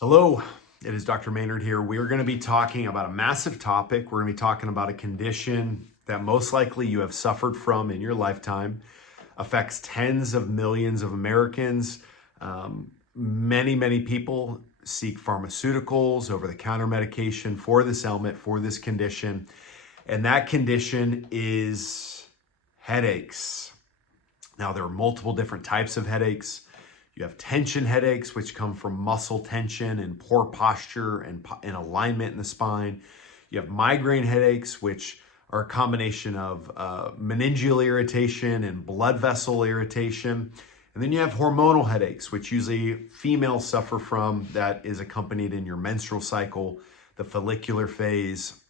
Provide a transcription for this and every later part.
Hello, it is Dr. Maynard here. We are going to be talking about a massive topic. We're going to be talking about a condition that most likely you have suffered from in your lifetime, affects tens of millions of Americans. Many people seek pharmaceuticals, over-the-counter medication for this ailment, for this condition, and that condition is headaches. Now, there are multiple different types of headaches. You have tension headaches, which come from muscle tension and poor posture and alignment in the spine. You have migraine headaches, which are a combination of meningeal irritation and blood vessel irritation. And then you have hormonal headaches, which usually females suffer from, that is accompanied in your menstrual cycle, the follicular phase,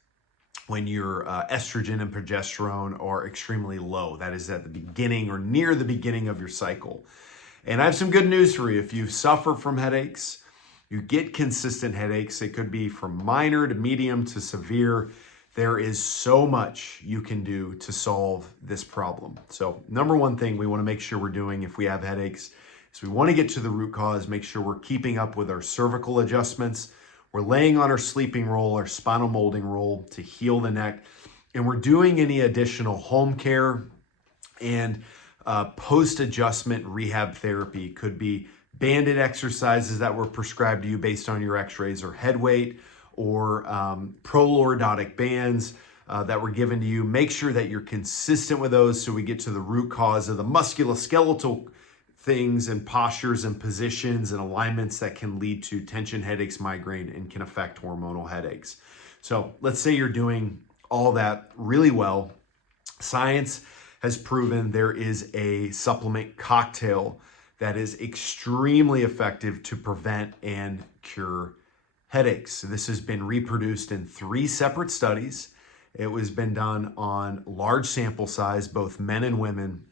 when your estrogen and progesterone are extremely low. That is at the beginning or near the beginning of your cycle. And I have some good news for you. If you suffer from headaches, you get consistent headaches, it could be from minor to medium to severe. There is so much you can do to solve this problem. So number one thing we want to make sure we're doing if we have headaches is we want to get to the root cause, make sure we're keeping up with our cervical adjustments. We're laying on our sleeping roll, our spinal molding roll to heal the neck. And we're doing any additional home care and post-adjustment rehab therapy. Could be banded exercises that were prescribed to you based on your x-rays, or head weight, or prolordotic bands that were given to you. Make sure that you're consistent with those so we get to the root cause of the musculoskeletal things and postures and positions and alignments that can lead to tension headaches, migraine, and can affect hormonal headaches. So let's say you're doing all that really well. Science has proven there is a supplement cocktail that is extremely effective to prevent and cure headaches. This has been reproduced in 3 separate studies. It was been done on large sample size, both men and women.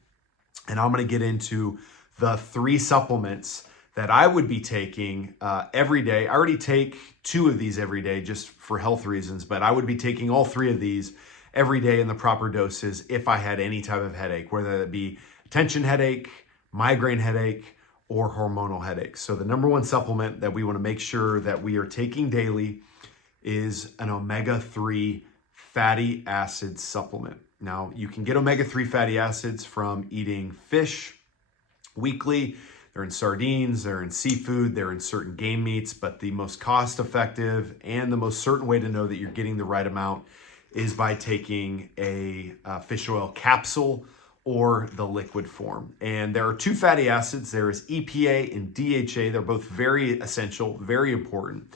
And I'm going to get into the 3 supplements that I would be taking every day. I already take 2 of these every day just for health reasons, but I would be taking all 3 of these every day in the proper doses if I had any type of headache, whether that be tension headache, migraine headache, or hormonal headache. So the number one supplement that we want to make sure that we are taking daily is an omega-3 fatty acid supplement. Now, you can get omega-3 fatty acids from eating fish weekly. They're in sardines, they're in seafood, they're in certain game meats, but the most cost-effective and the most certain way to know that you're getting the right amount is by taking a fish oil capsule or the liquid form. And there are 2 fatty acids. There is EPA and DHA. They're both very essential, very important.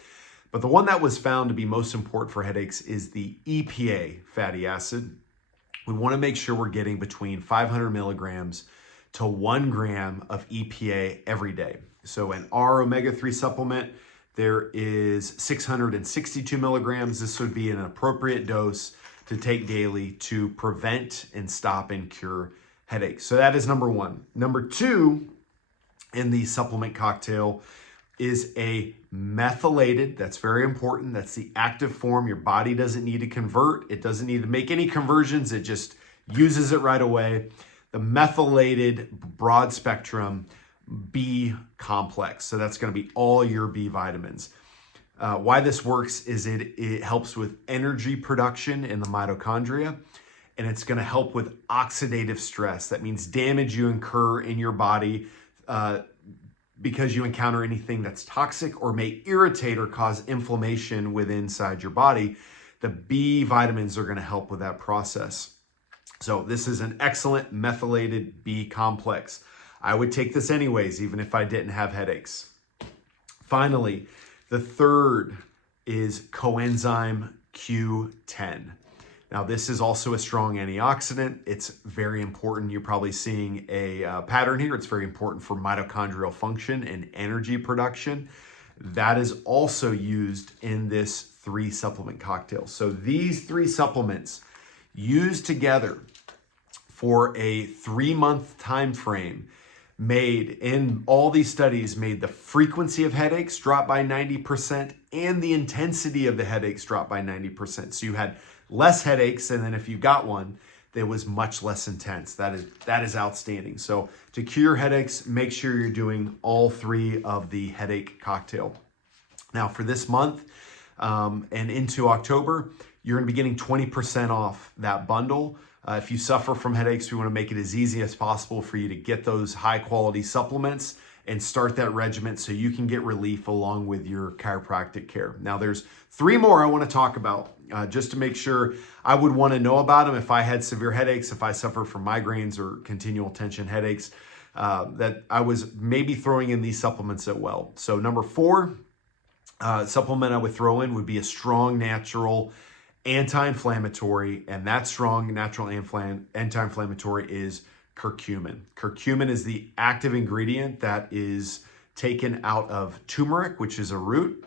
But the one that was found to be most important for headaches is the EPA fatty acid. We want to make sure we're getting between 500 milligrams to 1 gram of EPA every day. So in our omega-3 supplement, there is 662 milligrams. This would be an appropriate dose to take daily to prevent and stop and cure headaches. So that is number 1. Number 2 in the supplement cocktail is a methylated. That's very important. That's the active form. Your body doesn't need to convert. It doesn't need to make any conversions. It just uses it right away. The methylated broad spectrum B complex. So that's going to be all your B vitamins. Why this works is it helps with energy production in the mitochondria, and it's going to help with oxidative stress. That means damage you incur in your body because you encounter anything that's toxic or may irritate or cause inflammation inside your body. The B vitamins are going to help with that process. So this is an excellent methylated B complex. I would take this anyways, even if I didn't have headaches. Finally, the third is coenzyme Q10. Now, this is also a strong antioxidant. It's very important. You're probably seeing a pattern here. It's very important for mitochondrial function and energy production. That is also used in this 3 supplement cocktail. So these 3 supplements used together for a 3-month time frame made in all these studies made the frequency of headaches drop by 90% and the intensity of the headaches drop by 90%. So you had less headaches, and then if you got one, that was much less intense. That is outstanding. So to cure headaches, make sure you're doing all 3 of the headache cocktail. Now for this month and into October, you're going to be getting 20% off that bundle. If you suffer from headaches, we want to make it as easy as possible for you to get those high quality supplements and start that regimen so you can get relief along with your chiropractic care. Now there's 3 more I want to talk about just to make sure. I would want to know about them if I had severe headaches, if I suffer from migraines or continual tension headaches, that I was maybe throwing in these supplements as well. So number 4, supplement I would throw in would be a strong natural anti-inflammatory, and that strong natural anti-inflammatory is curcumin. Curcumin is the active ingredient that is taken out of turmeric, which is a root,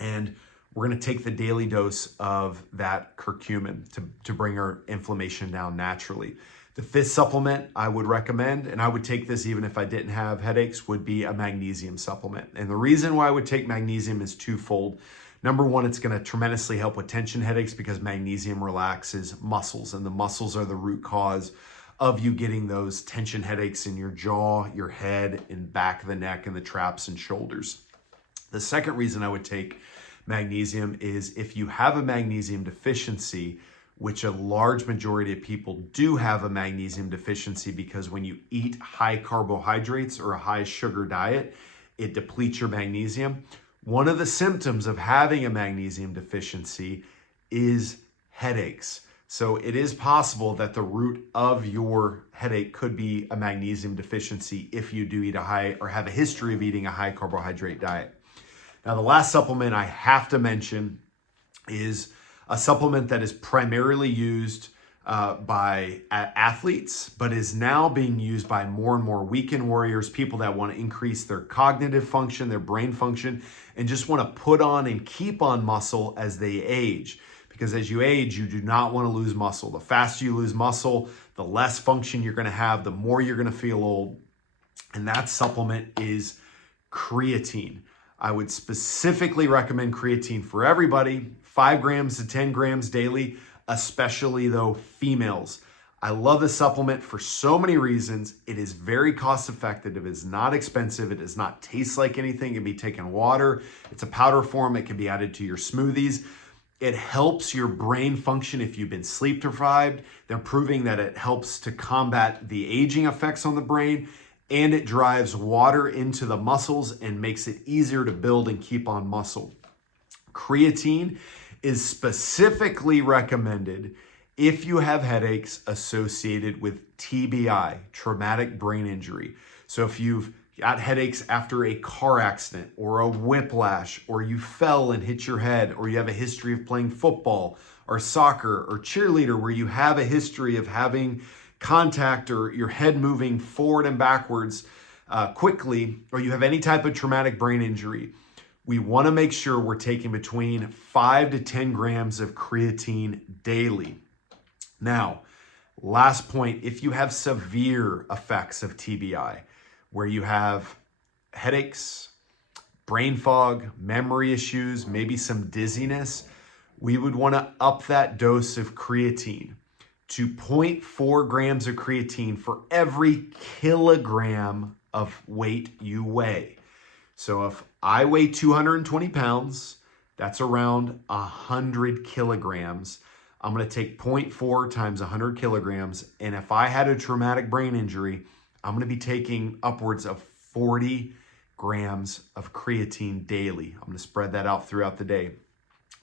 and we're going to take the daily dose of that curcumin to bring our inflammation down naturally. The 5th supplement I would recommend, and I would take this even if I didn't have headaches, would be a magnesium supplement. And the reason why I would take magnesium is twofold. Number 1, it's going to tremendously help with tension headaches because magnesium relaxes muscles, and the muscles are the root cause of you getting those tension headaches in your jaw, your head, and back of the neck, and the traps and shoulders. The second reason I would take magnesium is if you have a magnesium deficiency, which a large majority of people do have a magnesium deficiency because when you eat high carbohydrates or a high sugar diet, it depletes your magnesium. One of the symptoms of having a magnesium deficiency is headaches. So it is possible that the root of your headache could be a magnesium deficiency if you do eat a high or have a history of eating a high carbohydrate diet. Now, the last supplement I have to mention is a supplement that is primarily used by athletes, but is now being used by more and more weekend warriors, people that want to increase their cognitive function, their brain function, and just want to put on and keep on muscle as they age. Because as you age, you do not want to lose muscle. The faster you lose muscle, the less function you're going to have, the more you're going to feel old. And that supplement is creatine. I would specifically recommend creatine for everybody, 5 grams to 10 grams daily, especially though females. I love this supplement for so many reasons. It is very cost effective. It is not expensive. It does not taste like anything. It can be taken in water. It's a powder form. It can be added to your smoothies. It helps your brain function if you've been sleep deprived. They're proving that it helps to combat the aging effects on the brain, and it drives water into the muscles and makes it easier to build and keep on muscle. Creatine is specifically recommended if you have headaches associated with TBI, traumatic brain injury. So if you've got headaches after a car accident or a whiplash, or you fell and hit your head, or you have a history of playing football or soccer or cheerleader where you have a history of having contact or your head moving forward and backwards quickly, or you have any type of traumatic brain injury, we want to make sure we're taking between 5 to 10 grams of creatine daily. Now, last point, if you have severe effects of TBI, where you have headaches, brain fog, memory issues, maybe some dizziness, we would want to up that dose of creatine to 0.4 grams of creatine for every kilogram of weight you weigh. So if I weigh 220 pounds, that's around 100 kilograms. I'm going to take 0.4 times 100 kilograms. And if I had a traumatic brain injury, I'm going to be taking upwards of 40 grams of creatine daily. I'm going to spread that out throughout the day.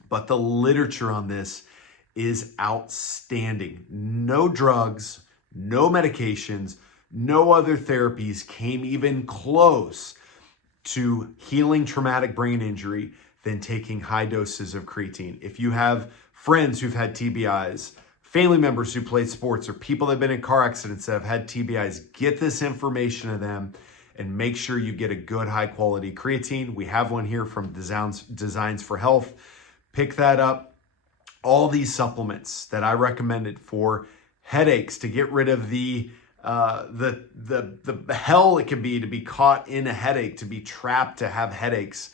But the literature on this is outstanding. No drugs, no medications, no other therapies came even close to healing traumatic brain injury than taking high doses of creatine. If you have friends who've had TBIs, family members who played sports, or people that have been in car accidents that have had TBIs, get this information to them and make sure you get a good high quality creatine. We have one here from Designs for Health. Pick that up. All these supplements that I recommended for headaches, to get rid of the hell it can be to be caught in a headache, to be trapped, to have headaches.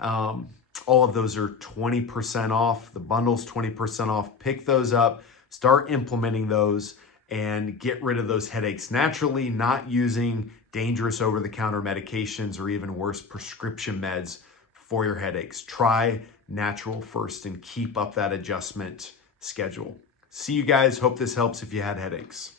All of those are 20% off. The bundle's 20% off. Pick those up, start implementing those, and get rid of those headaches naturally, not using dangerous over-the-counter medications or even worse, prescription meds for your headaches. Try natural first and keep up that adjustment schedule. See you guys. Hope this helps if you had headaches.